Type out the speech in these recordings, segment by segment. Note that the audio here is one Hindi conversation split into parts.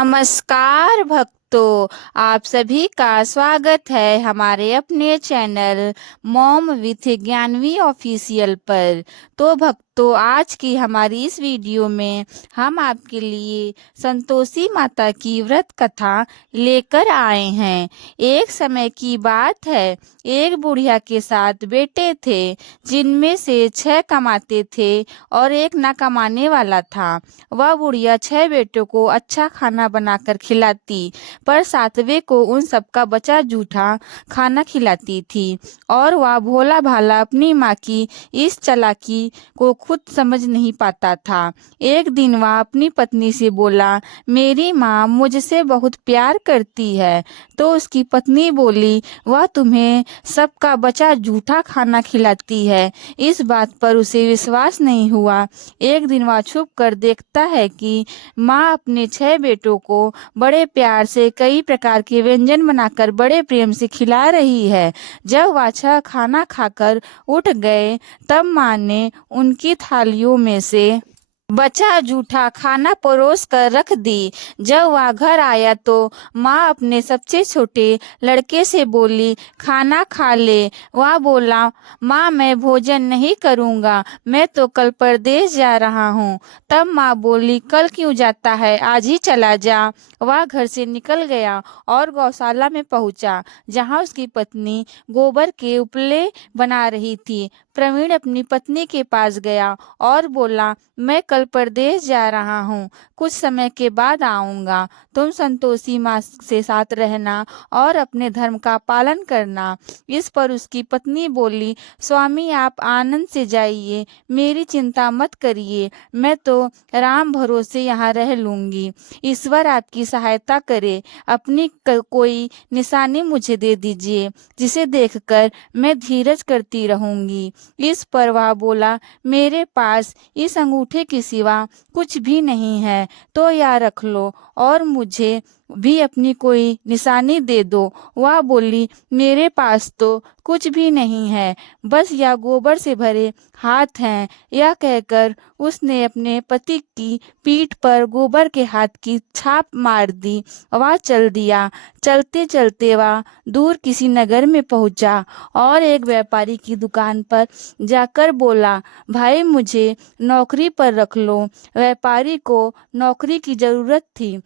नमस्कार भक्तों, आप सभी का स्वागत है हमारे अपने channel mom with Gyanvi official पर। तो भक्तों, आज की हमारी इस वीडियो में हम आपके लिए संतोषी माता की व्रत कथा लेकर आए हैं। एक समय की बात है, एक बुढ़िया के 7 बेटे थे, जिनमें से 6 कमाते थे और एक ना कमाने वाला था। वह बुढ़िया 6 बेटों को अच्छा खाना बनाकर खिलाती, पर 7वें को उन सबका बचा जूठा खाना खिलाती थी। और वह भोला भाला अपनी माँ की इस चालाकी को खुद समझ नहीं पाता था। एक दिन वह अपनी पत्नी से बोला, मेरी माँ मुझसे बहुत प्यार करती है। तो उसकी पत्नी बोली, वह तुम्हें सबका बचा जूठा खाना खिलाती है। इस बात पर उसे विश्वास नहीं हुआ। एक दिन वह छुप कर देखता है कि माँ अपने 6 बेटों को बड़े प्यार से कई प्रकार के व्यंजन बनाकर बड़े प्रेम से खिला रही है। जब वह 6 खाना खाकर उठ गए, तब माँ ने उनकी थालियों में से बचा जूठा खाना परोस कर रख दी। जब वह घर आया तो माँ अपने सबसे छोटे लड़के से बोली, खाना खा ले। वह बोला, माँ मैं भोजन नहीं करूँगा, मैं तो कल परदेश जा रहा हूँ। तब माँ बोली, कल क्यों जाता है, आज ही चला जा। वह घर से निकल गया और गौशाला में पहुँचा, जहाँ उसकी पत्नी गोबर के उपले बना रही थी। प्रवीण अपनी पत्नी के पास गया और बोला, मैं कल परदेश जा रहा हूँ, कुछ समय के बाद आऊँगा। तुम संतोषी माँ से साथ रहना और अपने धर्म का पालन करना। इस पर उसकी पत्नी बोली, स्वामी आप आनंद से जाइए, मेरी चिंता मत करिए, मैं तो राम भरोसे यहाँ रह लूँगी। ईश्वर आपकी सहायता करे। अपनी कोई निशानी मुझे दे दीजिए, जिसे देखकर मैं धीरज करती रहूँगी। इस पर वह बोला, मेरे पास इस अंगूठे के सिवा कुछ भी नहीं है, तो यह रख लो और मुझे भी अपनी कोई निशानी दे दो। वह बोली, मेरे पास तो कुछ भी नहीं है, बस यह गोबर से भरे हाथ हैं। यह कहकर उसने अपने पति की पीठ पर गोबर के हाथ की छाप मार दी। वह चल दिया। चलते चलते वह दूर किसी नगर में पहुंचा और एक व्यापारी की दुकान पर जाकर बोला, भाई मुझे नौकरी पर रख लो। व्यापारी को नौकरी की जरूरत थी।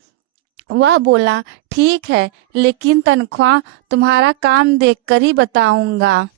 वह बोला, ठीक है, लेकिन तनख्वाह तुम्हारा काम देखकर ही बताऊंगा।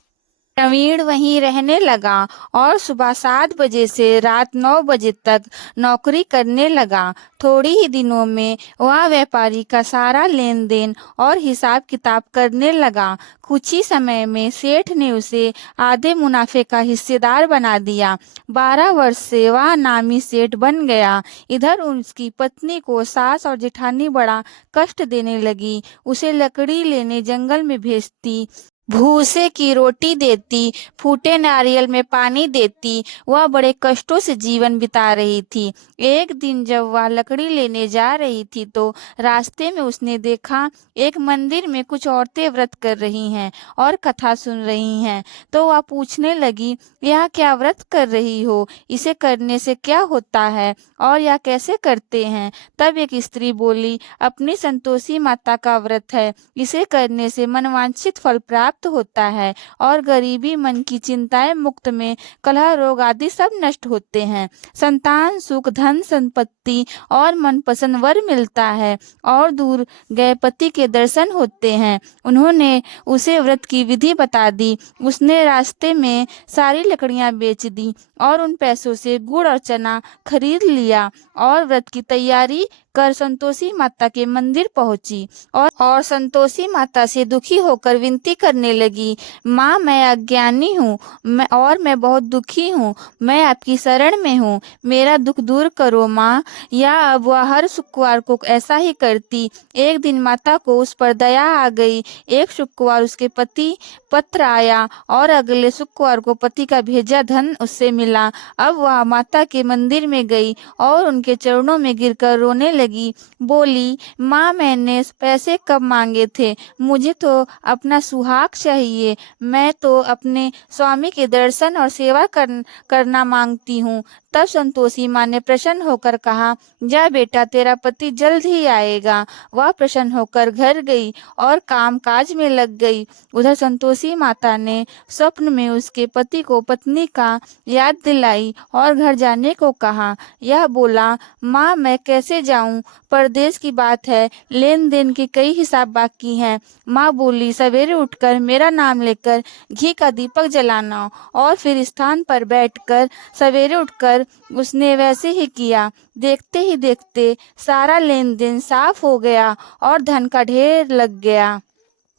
प्रवीण वहीं रहने लगा और सुबह 7 बजे से रात 9 बजे तक नौकरी करने लगा। थोड़ी ही दिनों में वह व्यापारी का सारा लेन देन और हिसाब किताब करने लगा। कुछ ही समय में सेठ ने उसे आधे मुनाफे का हिस्सेदार बना दिया। 12 वर्ष से वह नामी सेठ बन गया। इधर उसकी पत्नी को सास और जेठानी बड़ा कष्ट देने लगी। उसे लकड़ी लेने जंगल में भेजती, भूसे की रोटी देती, फूटे नारियल में पानी देती। वह बड़े कष्टों से जीवन बिता रही थी। एक दिन जब वह लकड़ी लेने जा रही थी तो रास्ते में उसने देखा, एक मंदिर में कुछ औरतें व्रत कर रही हैं और कथा सुन रही हैं। तो वह पूछने लगी, यह क्या व्रत कर रही हो, इसे करने से क्या होता है और यह कैसे करते हैं। तब एक स्त्री बोली, अपनी संतोषी माता का व्रत है, इसे करने से मनवांछित फल प्राप्त होता है और गरीबी, मन की चिंताएं मुक्त में कलह, रोग आदि सब नष्ट होते हैं। संतान सुख, धन संपत्ति और मनपसंद वर मिलता है और दूर गए पति के दर्शन होते हैं। उन्होंने उसे व्रत की विधि बता दी। उसने रास्ते में सारी लकड़ियां बेच दी और उन पैसों से गुड़ और चना खरीद लिया और व्रत की तैयारी कर संतोषी माता के मंदिर पहुंची और संतोषी माता से दुखी होकर विनती करने लगी, माँ मैं अज्ञानी हूँ, मैं बहुत दुखी हूँ, मैं आपकी शरण में हूँ, मेरा दुख दूर करो माँ। या अब वह हर शुक्रवार को ऐसा ही करती। एक दिन माता को उस पर दया आ गई। एक शुक्रवार उसके पति पत्र आया और अगले शुक्रवार को पति का भेजा धन उससे मिला। अब वह माता के मंदिर में गई और उनके चरणों में गिरकर रोने लगी। बोली, माँ मैंने पैसे कब मांगे थे, मुझे तो अपना सुहाग चाहिए, मैं तो अपने स्वामी के दर्शन और सेवा करना मांगती हूँ। तब संतोषी माँ ने प्रसन्न होकर कहा, जा बेटा, तेरा पति जल्द ही आएगा। वह प्रसन्न होकर घर गई और काम काज में लग गई। उधर संतोषी माता ने स्वप्न में उसके पति को पत्नी का याद दिलाई और घर जाने को कहा। यह बोला, माँ मैं कैसे जाऊं, परदेश की बात है, लेन देन के कई हिसाब बाकी हैं। माँ बोली, सवेरे उठकर मेरा नाम लेकर घी का दीपक जलाना। और फिर स्थान पर बैठकर सवेरे उठकर उसने वैसे ही किया। देखते ही देखते सारा लेन देन साफ हो गया और धन का ढेर लग गया।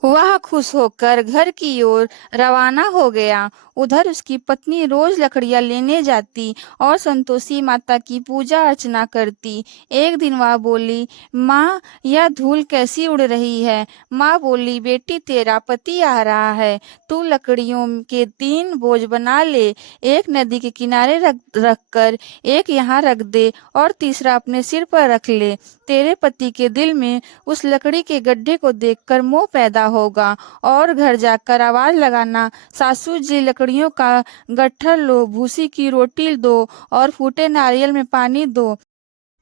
वह खुश होकर घर की ओर रवाना हो गया। उधर उसकी पत्नी रोज लकड़ियां लेने जाती और संतोषी माता की पूजा अर्चना करती। एक दिन वह बोली, माँ यह धूल कैसी उड़ रही है। माँ बोली, बेटी तेरा पति आ रहा है, तू लकड़ियों के 3 बोझ बना ले, एक नदी के किनारे रख कर एक यहाँ रख दे और तीसरा अपने सिर पर रख ले। तेरे पति के दिल में उस लकड़ी के गड्ढे को देखकर मोह पैदा होगा और घर जाकर आवाज लगाना, सासू जी लकड़ियों का गट्ठर लो, भूसी की रोटी दो और फूटे नारियल में पानी दो।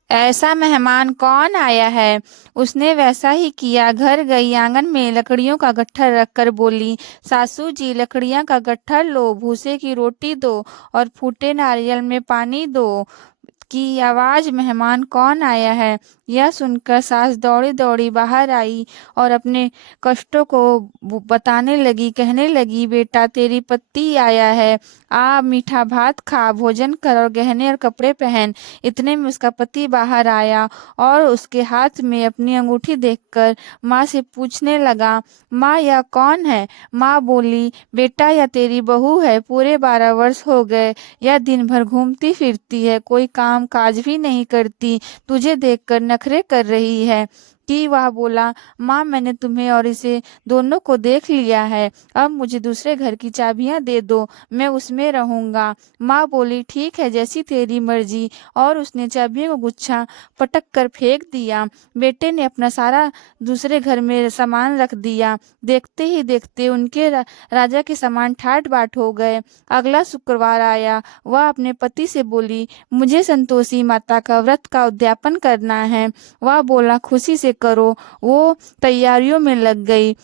ऐसा मेहमान कौन आया है। उसने वैसा ही किया। घर गई, आंगन में लकड़ियों का गट्ठर रखकर बोली, सासू जी लकड़ियां का गट्ठर लो, भूसे की रोटी दो और फूटे नारियल में पानी दो। की आवाज, मेहमान कौन आया है। यह सुनकर सास दौड़ी दौड़ी बाहर आई और अपने कष्टों को बताने लगी। कहने लगी, बेटा तेरी पति आया है, आ मीठा भात खा, भोजन कर और गहने और कपड़े पहन। इतने में उसका पति बाहर आया और उसके हाथ में अपनी अंगूठी देखकर माँ से पूछने लगा, माँ यह कौन है। माँ बोली, बेटा यह तेरी बहू है, पूरे 12 वर्ष हो गए यह दिन भर घूमती फिरती है, कोई काम काज भी नहीं करती, तुझे देखकर नखरे कर रही है। कि वह बोला, माँ मैंने तुम्हें और इसे दोनों को देख लिया है, अब मुझे दूसरे घर की चाबियां दे दो, मैं उसमें रहूंगा। माँ बोली, ठीक है, जैसी तेरी मर्जी। और उसने चाबियों को गुच्छा पटक कर फेंक दिया। बेटे ने अपना सारा दूसरे घर में सामान रख दिया। देखते ही देखते उनके राजा के सामान ठाट बाट हो गए। अगला शुक्रवार आया। वह अपने पति से बोली, मुझे संतोषी माता का व्रत का उद्यापन करना है। वह बोला, खुशी से करो। वो तैयारियों में लग गई।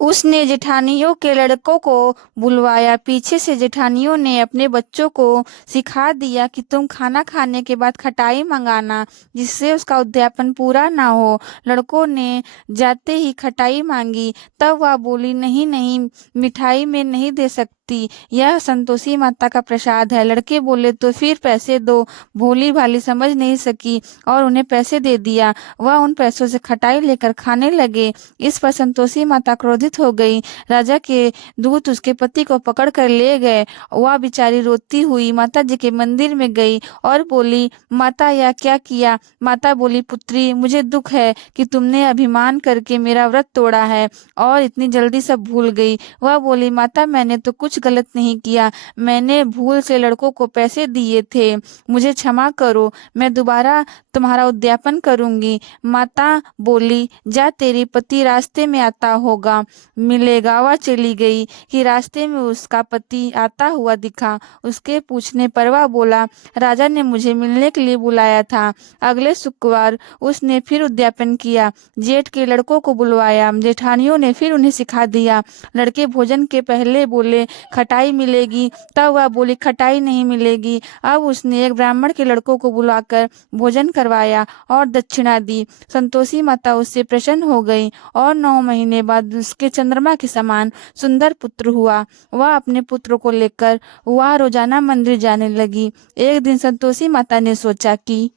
उसने जेठानियों के लड़कों को बुलवाया। पीछे से जेठानियों ने अपने बच्चों को सिखा दिया कि तुम खाना खाने के बाद खटाई मंगाना, जिससे उसका उद्यापन पूरा ना हो। लड़कों ने जाते ही खटाई मांगी। तब वह बोली, नहीं नहीं, मिठाई में नहीं दे सकती, यह संतोषी माता का प्रसाद है। लड़के बोले, तो फिर पैसे दो। भोली भाली समझ नहीं सकी और उन्हें पैसे दे दिया। वह उन पैसों से खटाई लेकर खाने लगे। इस पर संतोषी माता क्रोधित हो गई। राजा के दूत उसके पति को पकड़ कर ले गए। वह बेचारी रोती हुई माता जी के मंदिर में गई और बोली, माता यह क्या किया। माता बोली, पुत्री मुझे दुख है कि तुमने अभिमान करके मेरा व्रत तोड़ा है और इतनी जल्दी सब भूल गई। वह बोली, माता मैंने तो कुछ गलत नहीं किया, मैंने भूल से लड़कों को पैसे दिए थे, मुझे क्षमा करो, मैं दोबारा तुम्हारा उद्यापन करूंगी। माता बोली, जा तेरे पति रास्ते में आता होगा, मिलेगा। वह चली गई कि रास्ते में उसका पति आता हुआ दिखा। उसके पूछने पर वह बोला, राजा ने मुझे मिलने के लिए बुलाया था। अगले शुक्रवार उसने फिर उद्यापन किया। जेठ के लड़कों को बुलवाया। जेठानियों ने फिर उन्हें सिखा दिया। लड़के भोजन के पहले बोले, खटाई मिलेगी, तब वह बोली, खटाई नहीं मिलेगी। अब उसने एक ब्राह्मण के लड़कों को बुलाकर भोजन करवाया और दक्षिणा दी। संतोषी माता उससे प्रसन्न हो गई और 9 महीने बाद उसके चंद्रमा के समान सुंदर पुत्र हुआ। वह अपने पुत्र को लेकर वह रोजाना मंदिर जाने लगी। एक दिन संतोषी माता ने सोचा कि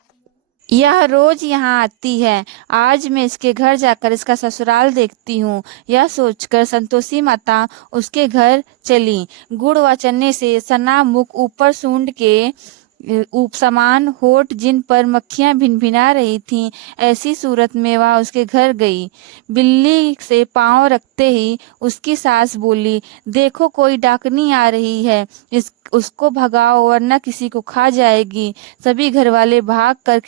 यह रोज यहाँ आती है, आज मैं इसके घर जाकर इसका ससुराल देखती हूँ। यह सोचकर संतोषी माता उसके घर चली। गुड़ व चने से सना मुख, ऊपर सूंड के समान होठ, जिन पर मक्खियां भिनभिना रही थीं, ऐसी सूरत में वह उसके घर गई। बिल्ली से पांव रखते ही उसकी सास बोली, देखो कोई डाकनी आ रही है, उसको भगाओ वरना किसी को खा जाएगी। सभी घर वाले भाग कर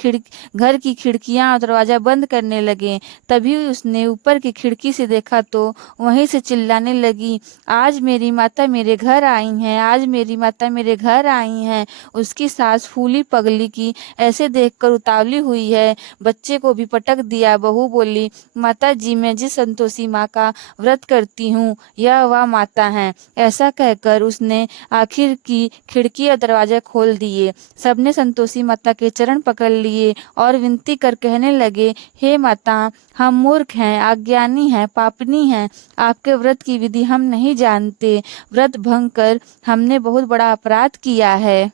घर की खिड़कियां और दरवाजा बंद करने लगे। तभी उसने ऊपर की खिड़की से देखा तो वहीं से चिल्लाने लगी, आज मेरी माता मेरे घर आई हैं, आज मेरी माता मेरे घर आई हैं। उसकी सास फूली पगली की ऐसे देखकर उतावली हुई है, बच्चे को भी पटक दिया। बहू बोली, माता जी मैं जिस संतोषी माँ का व्रत करती हूँ यह वह माता हैं। ऐसा कहकर उसने आखिर की खिड़की और दरवाजा खोल दिए। सबने संतोषी माता के चरण पकड़ लिए और विनती कर कहने लगे, हे माता, हम मूर्ख हैं, अज्ञानी हैं, पापनी हैं, आपके व्रत की विधि हम नहीं जानते। व्रत भंग कर हमने बहुत बड़ा अपराध किया है।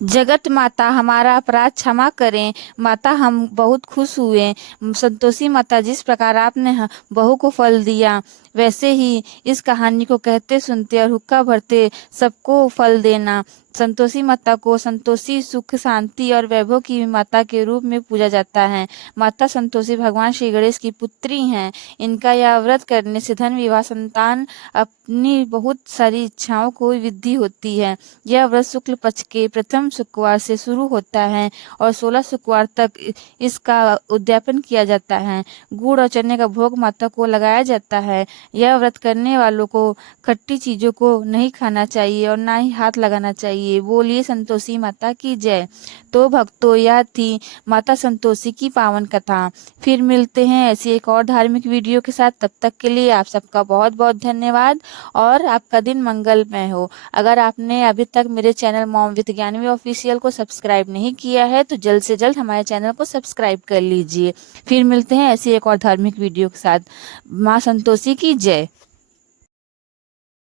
जगत माता हमारा अपराध क्षमा करें। माता हम बहुत खुश हुए। संतोषी माता जिस प्रकार आपने बहू को फल दिया वैसे ही इस कहानी को कहते सुनते और हुक्का भरते सबको फल देना। संतोषी माता को संतोषी, सुख, शांति और वैभव की माता के रूप में पूजा जाता है। माता संतोषी भगवान श्री गणेश की पुत्री हैं। इनका यह व्रत करने से धन, विवाह, संतान, अपनी बहुत सारी इच्छाओं को वृद्धि होती है। यह व्रत शुक्ल पक्ष के प्रथम शुक्रवार से शुरू होता है और 16 शुक्रवार तक इसका उद्यापन किया जाता है। गुड़ और चने का भोग माता को लगाया जाता है। यह व्रत करने वालों को खट्टी चीजों को नहीं खाना चाहिए और ना ही हाथ लगाना चाहिए। बोलिए संतोषी माता की जय। तो भक्तों, यह थी माता संतोषी की पावन कथा। फिर मिलते हैं ऐसी एक और धार्मिक वीडियो के साथ। तब तक के लिए आप सबका बहुत बहुत धन्यवाद और आपका दिन मंगलमय हो। अगर आपने अभी तक मेरे channel mom with Gyanvi official को सब्सक्राइब नहीं किया है तो जल्द से जल्द हमारे चैनल को सब्सक्राइब कर लीजिए। फिर मिलते हैं ऐसी एक और धार्मिक वीडियो के साथ। माँ संतोषी की जय।